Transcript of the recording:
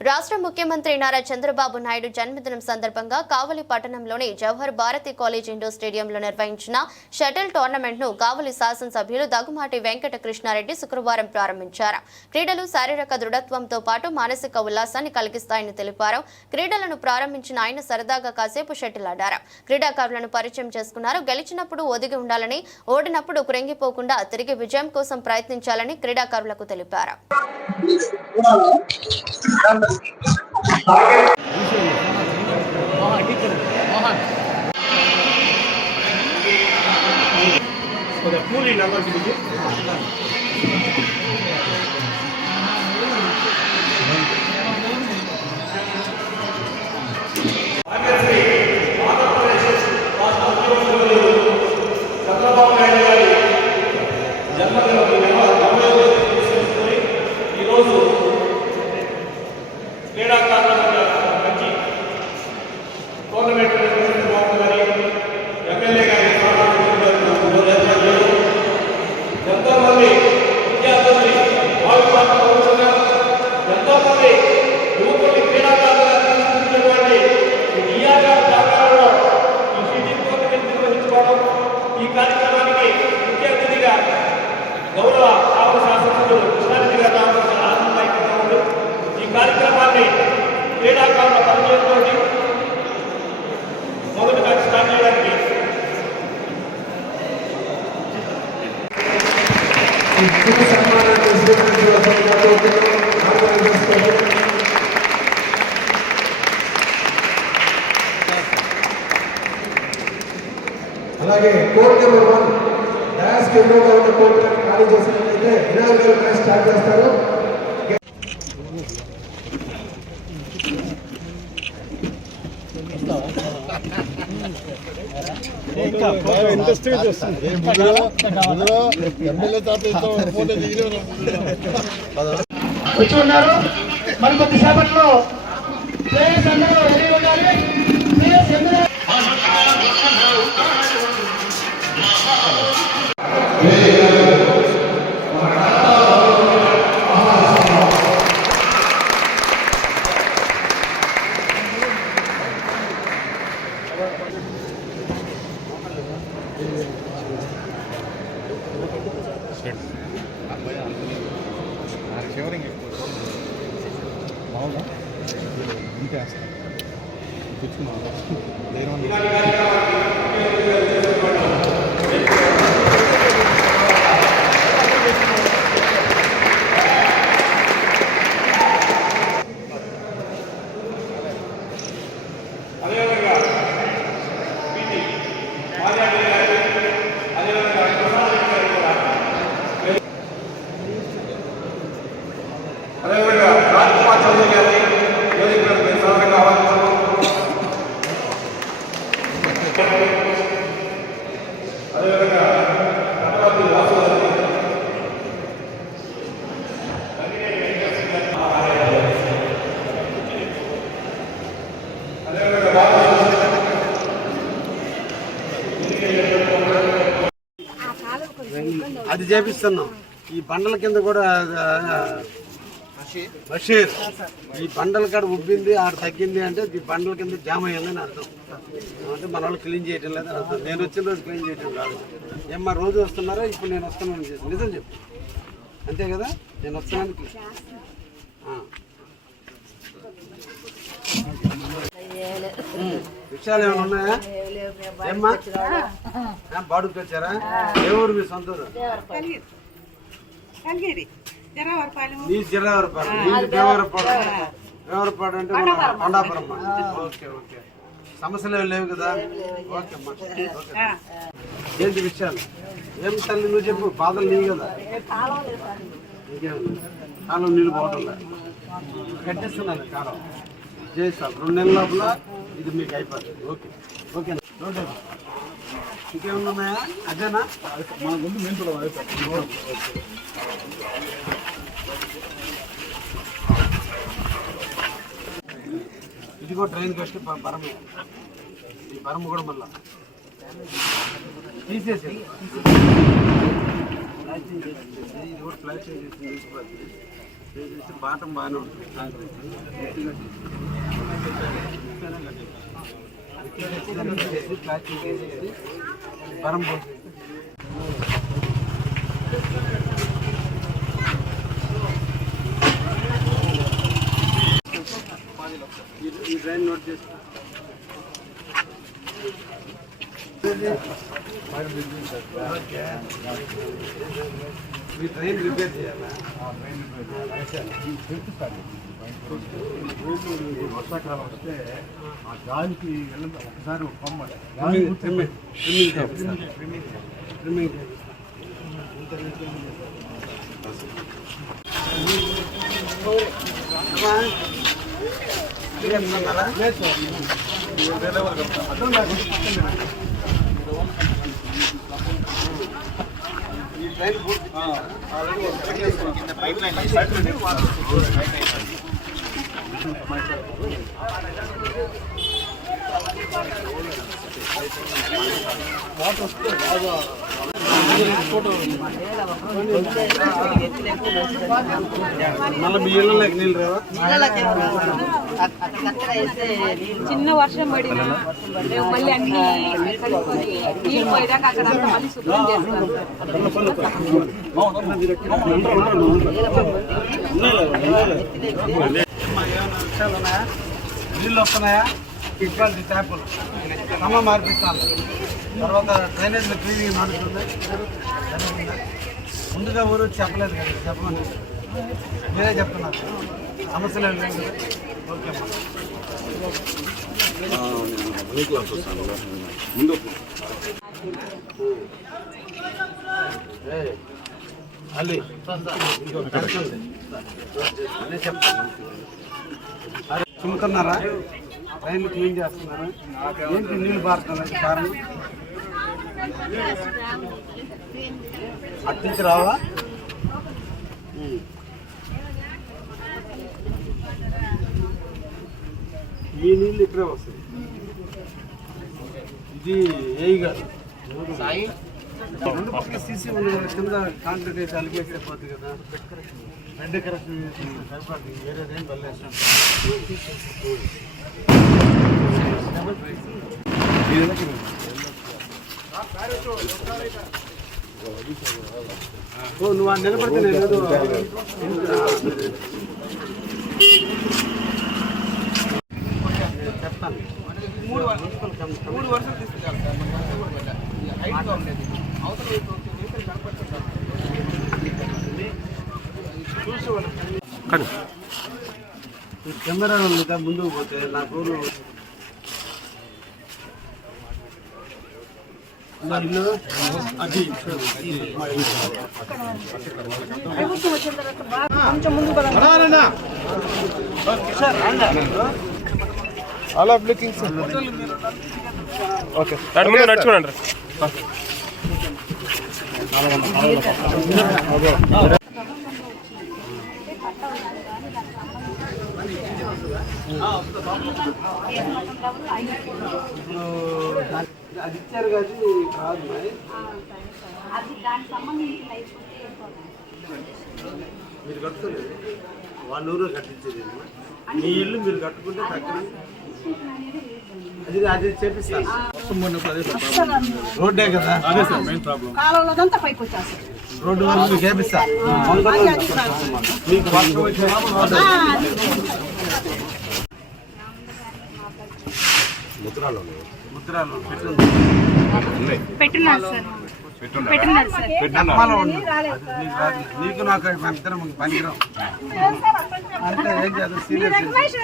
రాష్ట్ర ముఖ్యమంత్రి నారా చంద్రబాబు నాయుడు జన్మదినం సందర్భంగా కావలి పట్టణంలోని జవహర్ భారతి కాలేజ్ ఇండోర్ స్టేడియంలో నిర్వహించిన షటిల్ టోర్నమెంట్ను కావలి శాసనసభ్యులు దగ్గుమాటి వెంకట కృష్ణారెడ్డి శుక్రవారం ప్రారంభించారు. క్రీడలు శారీరక దృఢత్వంతో పాటు మానసిక ఉల్లాసాన్ని కలిగిస్తాయని తెలిపారు. క్రీడలను ప్రారంభించిన ఆయన సరదాగా కాసేపు షటిల్ ఆడారు. క్రీడాకారులను పరిచయం చేసుకున్నారు. గెలిచినప్పుడు ఒదిగి ఉండాలని, ఓడినప్పుడు కృంగిపోకుండా తిరిగి విజయం కోసం ప్రయత్నించాలని క్రీడాకారులకు తెలిపారు. క్రీడాకారుల పరిచయంతో మొదటి మ్యాచ్ స్టార్ట్ చేయడానికి అలాగే కోర్ట్ నెంబర్ 1 డాష్ ఎన్నోగా ఉన్న కోర్టు ఖాళీ చేసినట్లయితే ఇనాగరల్ మ్యాచ్ స్టార్ట్ చేస్తారు. వచ్చి ఉన్నారు. మరి కొద్దిసేపట్లో ప్లేయర్స్ అందరూ రెడీ ఉండాలి. ప్లేయర్స్ అందరూ అది చేపిస్తున్నాం. ఈ బండల కింద కూడా బషీర్ ఈ బండల కాడ ఉబ్బింది, ఆడ తగ్గింది అంటే ఈ బండల కింద జామ్ అయ్యిందని అర్థం. అంటే మన వాళ్ళు క్లీన్ చేయటం లేదు అర్థం. నేను వచ్చిన రోజు క్లీన్ చేయటం కాదు. ఏమ్మా రోజు వస్తున్నారా? ఇప్పుడు నేను వస్తున్నాను చేసి నిజం చెప్పు, అంతే కదా? నేను వస్తున్నాను. విషయాలు ఏమైనా ఉన్నాయా? ఏమ్మా బాడుకు వచ్చారా? ఏ ఊరు మీ సొంత ఊరు? నీ జిరావరపాడు, నీది దేవరపాడు. దేవరపాడు అంటే కొండాపురం. ఓకే ఓకే, సమస్యలు ఏమి లేవు కదా? ఓకే అమ్మా. ఏంటి విషయాలు? ఏం తల్లి నువ్వు చెప్పు, బాధలు నీవు కదా? ఇంకేమన్నా కాలం నీళ్ళు పోవటం లేదు, కట్టిస్తున్నాను కాలం చేస్తాం. 2 నెలల లోపల ఇది మీకు అయిపోతుంది. ఓకే ఓకేనా? ఇంకేమన్నా ఉన్నాయా? అదేనా మా ముందు మెంతులు ఇదిగో ట్రైన్ కట్టి పరమ, ఈ పరమ కూడా మళ్ళా తీసేసి ఇది కూడా ఫ్లాట్ చేసి బాటం బాగానే ఉంటుంది ప్లాస్టిక్ వేసేసి బరం పోసి ఈ డ్రైన్ నోట్ చేసుకో మీ ట్రైన్ రిపేర్ చేయాలా వర్షాకాలం వస్తే ఆ గాలికి ఒకసారి పొమ్మని ట్రిమ్మింగ్ ఈ ట్రైన్ మళ్ళీ మీ ఇళ్ళకి నీళ్ళు రావా చిన్న వర్షం పడినా మేము మళ్ళీ అన్ని కలుపుకొని నీళ్ళు పోయేదాకా అక్కడ అంతా మళ్ళీ శుభ్రం చేస్తాం. ఏమైనా విషయాలు ఉన్నాయా? నీళ్ళు వస్తున్నాయా? ఇటువంటి ట్యాపులు అమ్మ మార్పిస్తాను. తర్వాత డ్రైనేజ్లో క్లీనింగ్ నడుస్తుంది. ముందుగా ఊరు చెప్పలేదు కదా, చెప్పమని మీరే చెప్తున్నారు. సమస్యలు ఏం లేవు కదా? ఓకే అల్లి అదే చెప్తాను. చుమ్ముతున్నారా? ట్రైన్లు క్లీన్ చేస్తున్నారా? ఏంటి నీళ్ళు పారుతున్నాయి కారణం? అట్నుంచి రావా? ఈ నీళ్ళు ఇక్కడే వస్తాయి. ఇది ఏయి కాదు, రెండు పక్కన సీసీ ఉంది కదా, కింద కాంక్రీట్ వేసి అలిగేస్తే పోతుంది కదా. బెడ్ కరెక్షన్ సరిపడుతుంది, వేరేదేం వెళ్ళేస్తాం. నువ్వు అది నిలబడితే నేను ఏదో చెప్తాను. 3 వర్షాలు తీసుకెళ్ళాలి సార్. కెమెరా లేదా ముందుకు పోతే నా ఊరు ఇల్లు అది ఆల్ ఆఫ్ లుకింగ్ ఓకే నడుచుకోండి. అది ఇచ్చారు కానీ కాదు మరి. మీరు కట్టుకోలేదు, వాళ్ళ ఊరు కట్టించేది. మీ ఇల్లు మీరు కట్టుకుంటే తక్కువ. అది చేపిస్తాను. రోడ్డే కదా, అదే సార్ మెయిన్ ప్రాబ్లం. కాలువలోదంతా పైకి వచ్చేస్తాం. రోడ్డు వరకు మీకు చేపిస్తా. మీకు వర్షం వచ్చినా ముద్రాలు పెట్టినారు సార్. నీకు నాకు ఇద్దరం పనికిరాం అంటే ఏం చేయాలి? సీనియర్